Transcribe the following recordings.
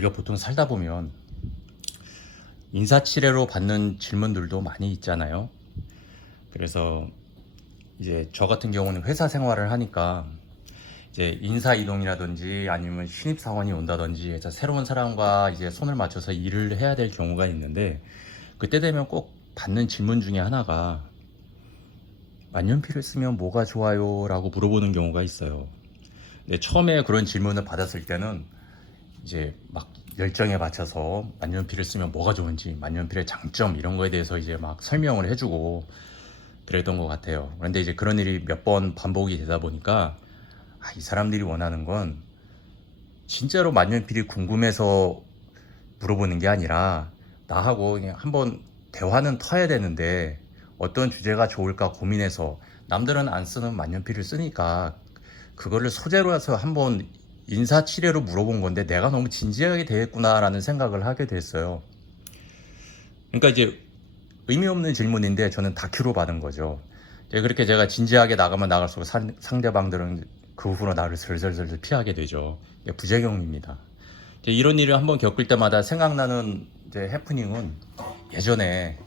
우리가 보통 살다 보면 인사치레로 받는 질문들도 많이 있잖아요. 그래서 이제 저 같은 경우는 회사 생활을 하니까 이제 인사 이동이라든지 아니면 신입 사원이 온다든지 해서 새로운 사람과 이제 손을 맞춰서 일을 해야 될 경우가 있는데, 그때 되면 꼭 받는 질문 중에 하나가 만년필을 쓰면 뭐가 좋아요? 라고 물어보는 경우가 있어요. 근데 처음에 그런 질문을 받았을 때는 이제 막 열정에 맞춰서 만년필을 쓰면 뭐가 좋은지, 만년필의 장점 이런 거에 대해서 이제 막 설명을 해주고 그랬던 것 같아요. 그런데 이제 그런 일이 몇 번 반복이 되다 보니까 이 사람들이 원하는 건 진짜로 만년필이 궁금해서 물어보는 게 아니라 나하고 그냥 한번 대화는 터야 되는데 어떤 주제가 좋을까 고민해서, 남들은 안 쓰는 만년필을 쓰니까 그거를 소재로 해서 한번 인사치레로 물어본 건데 내가 너무 진지하게 대했구나라는 생각을 하게 됐어요. 그러니까 이제 의미 없는 질문인데 저는 다큐로 받은 거죠. 그렇게 제가 진지하게 나가면 나갈수록 상대방들은 그 후로 나를 슬슬슬 피하게 되죠. 이게 부작용입니다. 이런 일을 한번 겪을 때마다 생각나는 이제 해프닝은 예전에,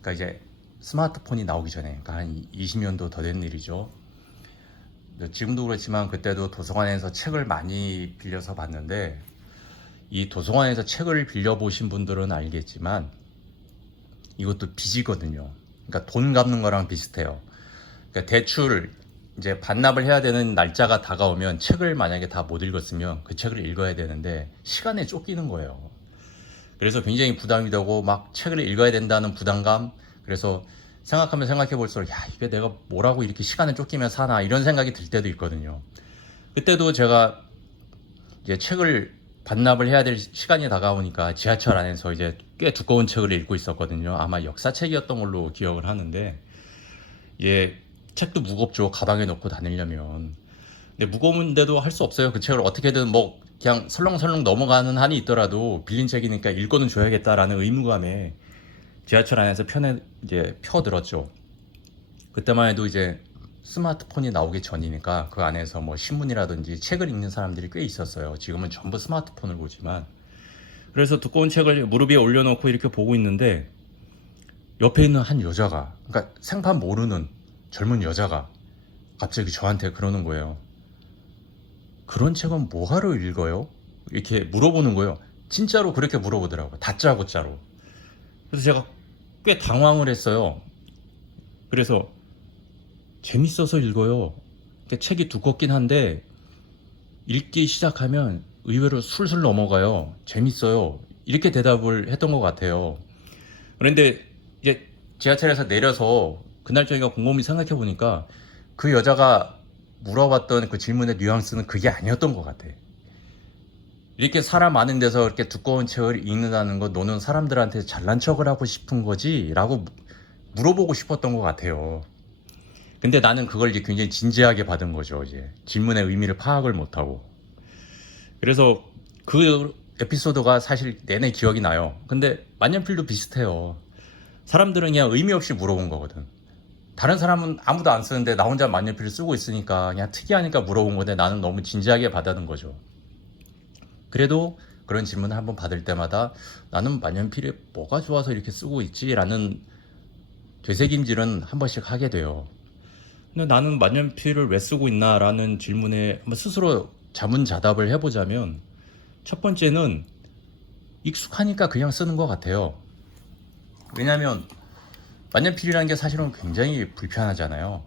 그러니까 이제 스마트폰이 나오기 전에, 그러니까 한 20년도 더 된 일이죠. 지금도 그렇지만 그때도 도서관에서 책을 많이 빌려서 봤는데, 이 도서관에서 책을 빌려보신 분들은 알겠지만 이것도 빚이거든요. 그러니까 돈 갚는 거랑 비슷해요. 그러니까 대출 이제 반납을 해야 되는 날짜가 다가오면 책을 만약에 다 못 읽었으면 그 책을 읽어야 되는데 시간에 쫓기는 거예요. 그래서 굉장히 부담이 되고 막 책을 읽어야 된다는 부담감, 그래서 생각하면 생각해 볼수록 이게 내가 뭐라고 이렇게 시간에 쫓기면 사나 이런 생각이 들 때도 있거든요. 그때도 제가 이제 책을 반납을 해야 될 시간이 다가오니까 지하철 안에서 이제 꽤 두꺼운 책을 읽고 있었거든요. 아마 역사책이었던 걸로 기억을 하는데, 책도 무겁죠. 가방에 넣고 다니려면. 근데 무거운데도 할 수 없어요. 그 책을 어떻게든 뭐 그냥 설렁설렁 넘어가는 한이 있더라도 빌린 책이니까 읽고는 줘야겠다라는 의무감에 지하철 안에서 이제 펴들었죠. 그때만 해도 이제 스마트폰이 나오기 전이니까 그 안에서 뭐 신문이라든지 책을 읽는 사람들이 꽤 있었어요. 지금은 전부 스마트폰을 보지만. 그래서 두꺼운 책을 무릎 위에 올려놓고 이렇게 보고 있는데 옆에 있는 한 여자가, 그러니까 생판 모르는 젊은 여자가 갑자기 저한테 그러는 거예요. 그런 책은 뭐하러 읽어요? 이렇게 물어보는 거예요. 진짜로 그렇게 물어보더라고요. 다짜고짜로. 그래서 제가 꽤 당황을 했어요. 그래서 재밌어서 읽어요. 근데 책이 두껍긴 한데 읽기 시작하면 의외로 술술 넘어가요. 재밌어요. 이렇게 대답을 했던 것 같아요. 그런데 이제 지하철에서 내려서 그날 저희가 곰곰이 생각해 보니까 그 여자가 물어봤던 그 질문의 뉘앙스는 그게 아니었던 것 같아. 이렇게 사람 많은 데서 이렇게 두꺼운 책을 읽는다는 거, 너는 사람들한테 잘난 척을 하고 싶은 거지? 라고 물어보고 싶었던 것 같아요. 근데 나는 그걸 이제 굉장히 진지하게 받은 거죠. 이제 질문의 의미를 파악을 못하고. 그래서 그 에피소드가 사실 내내 기억이 나요. 근데 만년필도 비슷해요. 사람들은 그냥 의미 없이 물어본 거거든. 다른 사람은 아무도 안 쓰는데 나 혼자 만년필을 쓰고 있으니까 그냥 특이하니까 물어본 건데 나는 너무 진지하게 받아든 거죠. 그래도 그런 질문을 한번 받을 때마다 나는 만년필이 뭐가 좋아서 이렇게 쓰고 있지? 라는 되새김질은 한 번씩 하게 돼요. 근데 나는 만년필을 왜 쓰고 있나? 라는 질문에 한번 스스로 자문자답을 해보자면, 첫 번째는 익숙하니까 그냥 쓰는 것 같아요. 왜냐면 만년필이라는 게 사실은 굉장히 불편하잖아요.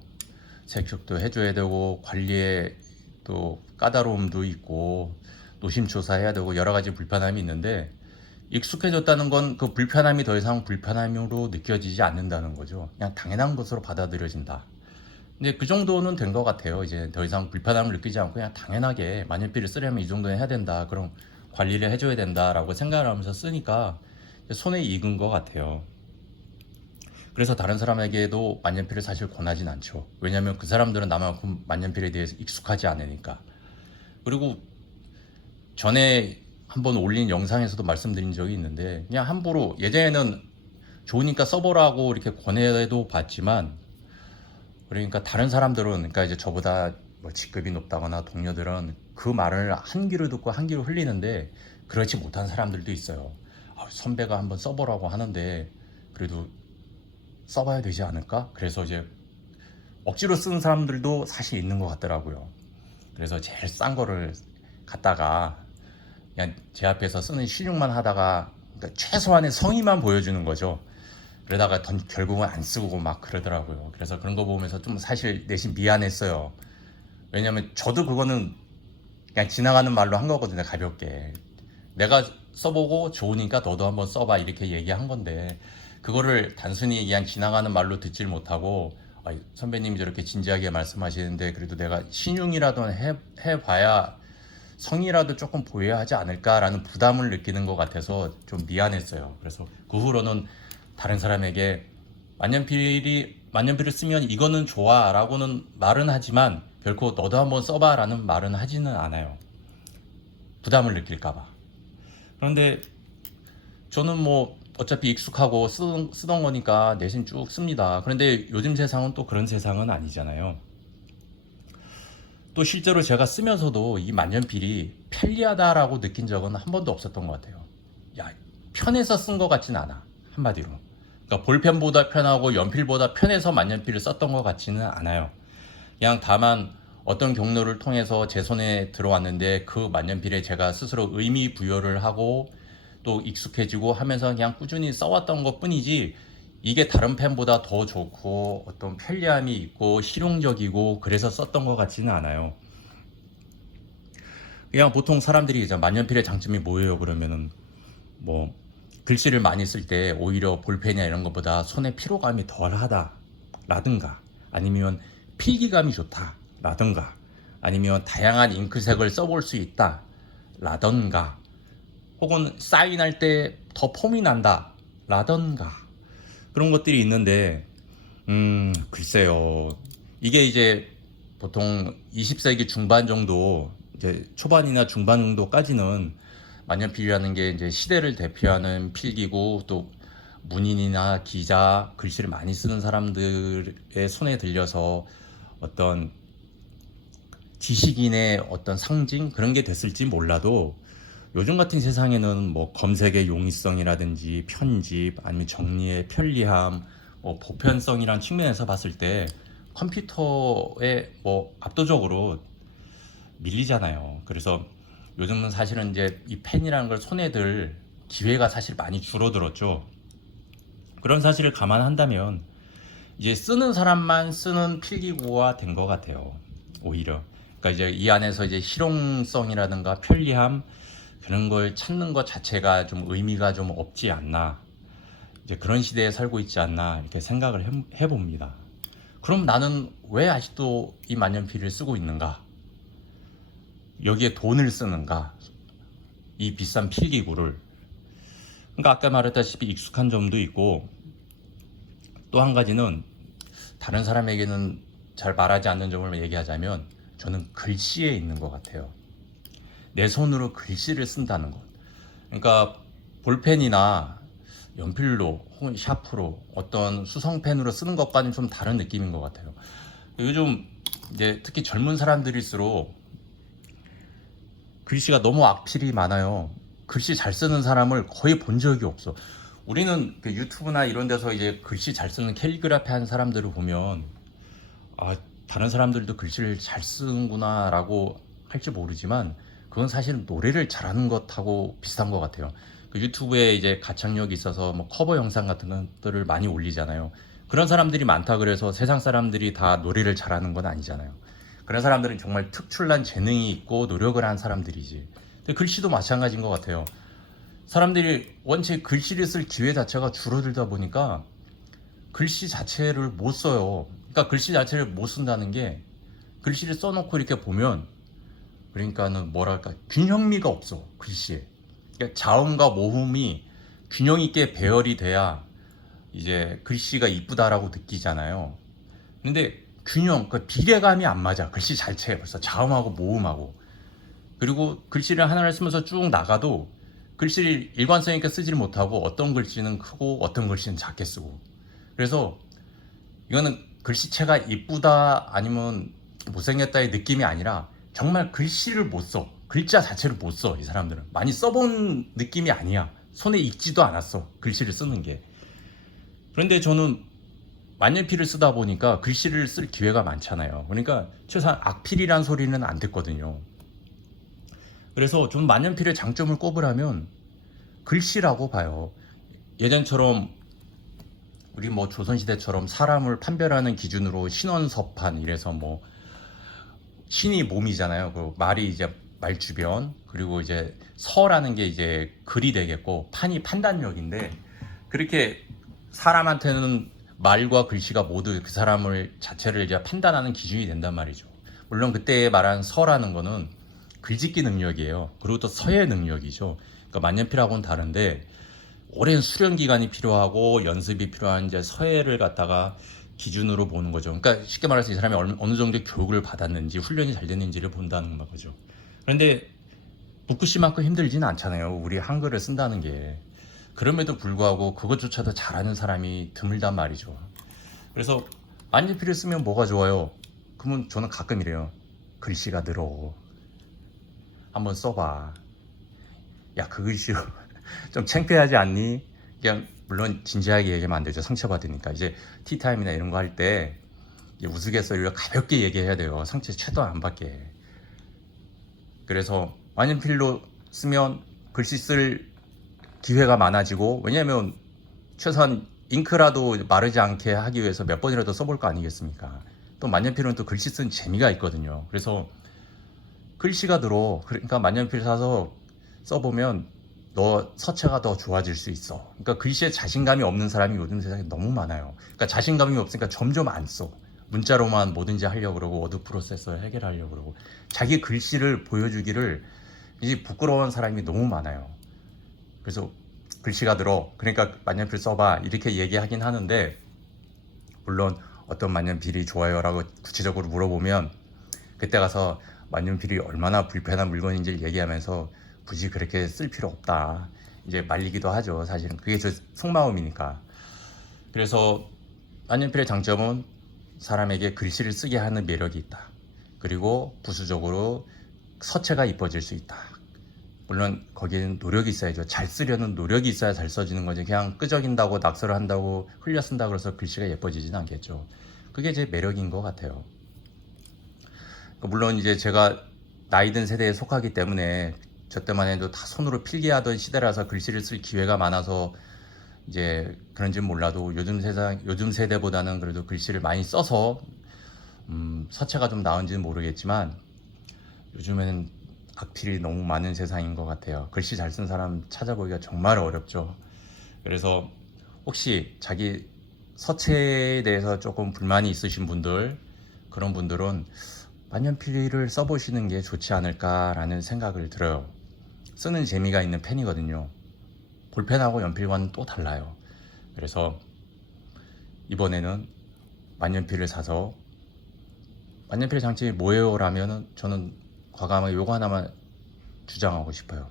색촉도 해줘야 되고 관리에 또 까다로움도 있고 노심초사해야 되고 여러 가지 불편함이 있는데, 익숙해졌다는 건 그 불편함이 더 이상 불편함으로 느껴지지 않는다는 거죠. 그냥 당연한 것으로 받아들여진다. 근데 그 정도는 된 것 같아요. 이제 더 이상 불편함을 느끼지 않고 그냥 당연하게 만년필을 쓰려면 이 정도는 해야 된다, 그럼 관리를 해줘야 된다라고 생각을 하면서 쓰니까 손에 익은 것 같아요. 그래서 다른 사람에게도 만년필을 사실 권하진 않죠. 왜냐하면 그 사람들은 나만큼 만년필에 대해서 익숙하지 않으니까. 그리고 전에 한번 올린 영상에서도 말씀드린 적이 있는데, 그냥 함부로 예전에는 좋으니까 써보라고 이렇게 권해도 봤지만, 그러니까 다른 사람들은, 그러니까 이제 저보다 뭐 직급이 높다거나 동료들은 그 말을 한 귀로 듣고 한 귀로 흘리는데 그렇지 못한 사람들도 있어요. 선배가 한번 써보라고 하는데 그래도 써봐야 되지 않을까? 그래서 이제 억지로 쓰는 사람들도 사실 있는 것 같더라고요. 그래서 제일 싼 거를 갖다가 그냥 제 앞에서 쓰는 실력만 하다가 그러니까 최소한의 성의만 보여주는 거죠. 그러다가 결국은 안 쓰고 막 그러더라고요. 그래서 그런 거 보면서 좀 사실 내심 미안했어요. 왜냐면 저도 그거는 그냥 지나가는 말로 한 거거든요. 가볍게 내가 써보고 좋으니까 너도 한번 써봐 이렇게 얘기한 건데 그거를 단순히 그냥 지나가는 말로 듣질 못하고 선배님이 저렇게 진지하게 말씀하시는데 그래도 내가 신용이라도 해봐야 성의라도 조금 보여야 하지 않을까라는 부담을 느끼는 것 같아서 좀 미안했어요. 그래서 그 후로는 다른 사람에게 만년필을 쓰면 이거는 좋아 라고는 말은 하지만 결코 너도 한번 써봐 라는 말은 하지는 않아요. 부담을 느낄까봐. 그런데 저는 뭐 어차피 익숙하고 쓰던 거니까 내심 쭉 씁니다. 그런데 요즘 세상은 또 그런 세상은 아니잖아요. 또 실제로 제가 쓰면서도 이 만년필이 편리하다라고 느낀 적은 한 번도 없었던 것 같아요. 야, 편해서 쓴 것 같진 않아. 한마디로. 그러니까 볼펜보다 편하고 연필보다 편해서 만년필을 썼던 것 같지는 않아요. 그냥 다만 어떤 경로를 통해서 제 손에 들어왔는데 그 만년필에 제가 스스로 의미 부여를 하고 또 익숙해지고 하면서 그냥 꾸준히 써왔던 것 뿐이지 이게 다른 펜보다 더 좋고 어떤 편리함이 있고 실용적이고 그래서 썼던 것 같지는 않아요. 그냥 보통 사람들이 이제 만년필의 장점이 뭐예요 그러면은 뭐 글씨를 많이 쓸 때 오히려 볼펜이나 이런 것보다 손에 피로감이 덜하다 라든가 아니면 필기감이 좋다 라든가 아니면 다양한 잉크색을 써볼 수 있다 라던가 혹은 사인할 때 더 폼이 난다 라던가 그런 것들이 있는데 글쎄요 이게 이제 보통 20세기 중반 정도 이제 초반이나 중반 정도까지는 만년필이라는 게 이제 시대를 대표하는 필기고 또 문인이나 기자 글씨를 많이 쓰는 사람들의 손에 들려서 어떤 지식인의 어떤 상징 그런 게 됐을지 몰라도 요즘 같은 세상에는 뭐 검색의 용이성이라든지 편집 아니면 정리의 편리함 뭐 보편성이란 측면에서 봤을 때 컴퓨터에 뭐 압도적으로 밀리잖아요. 그래서 요즘은 사실은 이제 이 펜이라는 걸 손에 들 기회가 사실 많이 줄어들었죠. 그런 사실을 감안한다면 이제 쓰는 사람만 쓰는 필기구가 된 것 같아요. 오히려. 그러니까 이제 이 안에서 이제 실용성이라든가 편리함 그런 걸 찾는 것 자체가 좀 의미가 좀 없지 않나. 이제 그런 시대에 살고 있지 않나 이렇게 생각을 해봅니다. 그럼 나는 왜 아직도 이 만년필을 쓰고 있는가? 여기에 돈을 쓰는가? 이 비싼 필기구를. 그러니까 아까 말했다시피 익숙한 점도 있고 또 한 가지는 다른 사람에게는 잘 말하지 않는 점을 얘기하자면 저는 글씨에 있는 것 같아요. 내 손으로 글씨를 쓴다는 것. 그러니까 볼펜이나 연필로 혹은 샤프로 어떤 수성펜으로 쓰는 것과는 좀 다른 느낌인 것 같아요. 요즘 이제 특히 젊은 사람들일수록 글씨가 너무 악필이 많아요. 글씨 잘 쓰는 사람을 거의 본 적이 없어. 우리는 그 유튜브나 이런 데서 이제 글씨 잘 쓰는 캘리그라피 하는 사람들을 보면 다른 사람들도 글씨를 잘 쓰는구나 라고 할지 모르지만 그건 사실 노래를 잘하는 것하고 비슷한 것 같아요. 그 유튜브에 이제 가창력이 있어서 뭐 커버 영상 같은 것들을 많이 올리잖아요. 그런 사람들이 많다 그래서 세상 사람들이 다 노래를 잘하는 건 아니잖아요. 그런 사람들은 정말 특출난 재능이 있고 노력을 한 사람들이지. 근데 글씨도 마찬가지인 것 같아요. 사람들이 원체 글씨를 쓸 기회 자체가 줄어들다 보니까 글씨 자체를 못 써요. 그러니까 글씨 자체를 못 쓴다는 게 글씨를 써놓고 이렇게 보면 그러니까는 뭐랄까 균형미가 없어 글씨에. 그러니까 자음과 모음이 균형 있게 배열이 돼야 이제 글씨가 이쁘다라고 느끼잖아요. 근데 그 비례감이 안 맞아 글씨 자체에 벌써 자음하고 모음하고. 그리고 글씨를 하나를 쓰면서 쭉 나가도 글씨를 일관성 있게 쓰지를 못하고 어떤 글씨는 크고 어떤 글씨는 작게 쓰고. 그래서 이거는 글씨체가 이쁘다 아니면 못생겼다의 느낌이 아니라 정말 글씨를 못 써. 글자 자체를 못 써. 이 사람들은 많이 써본 느낌이 아니야. 손에 익지도 않았어, 글씨를 쓰는 게. 그런데 저는 만년필을 쓰다 보니까 글씨를 쓸 기회가 많잖아요. 그러니까 최소한 악필이란 소리는 안 듣거든요. 그래서 좀 만년필의 장점을 꼽으라면 글씨라고 봐요. 예전처럼 우리 뭐 조선시대처럼 사람을 판별하는 기준으로 신원서판 이래서 뭐 신이 몸이잖아요. 그 말이 이제 말주변, 그리고 이제 서라는 게 이제 글이 되겠고, 판이 판단력인데, 그렇게 사람한테는 말과 글씨가 모두 그 사람을 자체를 이제 판단하는 기준이 된단 말이죠. 물론 그때 말한 서라는 거는 글짓기 능력이에요. 그리고 또 서예 능력이죠. 그러니까 만년필하고는 다른데, 오랜 수련 기간이 필요하고 연습이 필요한 이제 서예를 갖다가 기준으로 보는 거죠. 그러니까 쉽게 말해서 이 사람이 어느 정도의 교육을 받았는지 훈련이 잘 됐는지를 본다는 거죠. 그런데 북구시만큼 힘들지는 않잖아요, 우리 한글을 쓴다는 게. 그럼에도 불구하고 그것조차도 잘하는 사람이 드물단 말이죠. 그래서 만년필을 쓰면 뭐가 좋아요? 그러면 저는 가끔 이래요. 글씨가 늘어. 한번 써봐. 야, 그 글씨로 좀 창피하지 않니? 그냥 물론 진지하게 얘기하면 안 되죠. 상처받으니까. 이제 티타임이나 이런 거 할 때 우스갯소리로 가볍게 얘기해야 돼요. 상처 최대한 안 받게. 그래서 만년필로 쓰면 글씨 쓸 기회가 많아지고, 왜냐면 최소한 잉크라도 마르지 않게 하기 위해서 몇 번이라도 써볼 거 아니겠습니까? 또 만년필은 또 글씨 쓴 재미가 있거든요. 그래서 글씨가 들어. 그러니까 만년필 사서 써보면 너 서체가 더 좋아질 수 있어. 그러니까 글씨에 자신감이 없는 사람이 요즘 세상에 너무 많아요. 그러니까 자신감이 없으니까 점점 안 써. 문자로만 뭐든지 하려고 그러고, 워드 프로세서 해결하려고 그러고, 자기 글씨를 보여주기를 이제 부끄러운 사람이 너무 많아요. 그래서 글씨가 들어, 그러니까 만년필 써봐, 이렇게 얘기하긴 하는데, 물론 어떤 만년필이 좋아요 라고 구체적으로 물어보면 그때 가서 만년필이 얼마나 불편한 물건인지를 얘기하면서 굳이 그렇게 쓸 필요 없다 이제 말리기도 하죠. 사실은 그게 제 속마음이니까. 그래서 만년필의 장점은 사람에게 글씨를 쓰게 하는 매력이 있다. 그리고 부수적으로 서체가 이뻐질 수 있다. 물론 거기에는 노력이 있어야죠. 잘 쓰려는 노력이 있어야 잘 써지는 거지. 그냥 끄적인다고 낙서를 한다고 흘려 쓴다고 그래서 글씨가 예뻐지진 않겠죠. 그게 제 매력인 것 같아요. 물론 이제 제가 나이든 세대에 속하기 때문에 저 때만 해도 다 손으로 필기하던 시대라서 글씨를 쓸 기회가 많아서 이제 그런지는 몰라도 요즘 세대보다는 그래도 글씨를 많이 써서 서체가 좀 나은지는 모르겠지만 요즘에는 악필이 너무 많은 세상인 것 같아요. 글씨 잘 쓴 사람 찾아보기가 정말 어렵죠. 그래서 혹시 자기 서체에 대해서 조금 불만이 있으신 분들, 그런 분들은 만년필을 써보시는 게 좋지 않을까라는 생각을 들어요. 쓰는 재미가 있는 펜이거든요. 볼펜하고 연필과는 또 달라요. 그래서 이번에는 만년필을 사서, 만년필 장점이 뭐예요? 라면은 저는 과감하게 요거 하나만 주장하고 싶어요.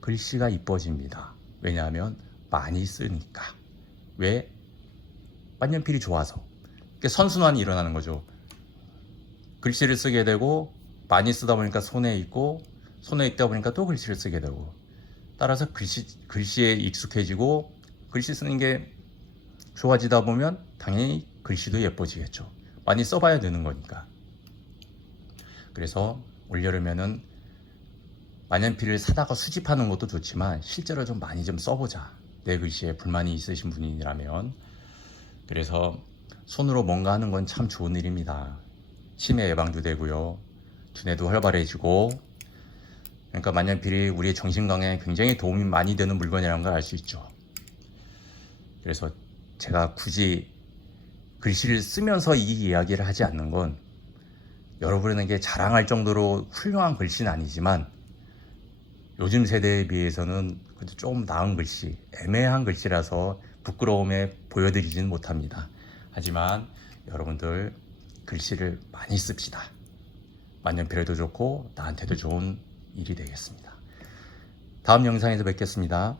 글씨가 이뻐집니다. 왜냐하면 많이 쓰니까. 왜? 만년필이 좋아서. 선순환이 일어나는 거죠. 글씨를 쓰게 되고, 많이 쓰다 보니까 손에 있고, 손에 있다 보니까 또 글씨를 쓰게 되고, 따라서 글씨에 익숙해지고, 글씨 쓰는 게 좋아지다 보면 당연히 글씨도 예뻐지겠죠. 많이 써봐야 되는 거니까. 그래서 올여름에는 만년필을 사다가 수집하는 것도 좋지만 실제로 좀 많이 좀 써보자. 내 글씨에 불만이 있으신 분이라면. 그래서 손으로 뭔가 하는 건 참 좋은 일입니다. 치매 예방도 되고요. 두뇌도 활발해지고. 그러니까 만년필이 우리의 정신 건강에 굉장히 도움이 많이 되는 물건이라는 걸 알 수 있죠. 그래서 제가 굳이 글씨를 쓰면서 이 이야기를 하지 않는 건 여러분에게 자랑할 정도로 훌륭한 글씨는 아니지만 요즘 세대에 비해서는 그래도 조금 나은 글씨, 애매한 글씨라서 부끄러움에 보여드리지는 못합니다. 하지만 여러분들 글씨를 많이 씁시다. 만년필에도 좋고 나한테도 좋은 일이 되겠습니다. 다음 영상에서 뵙겠습니다.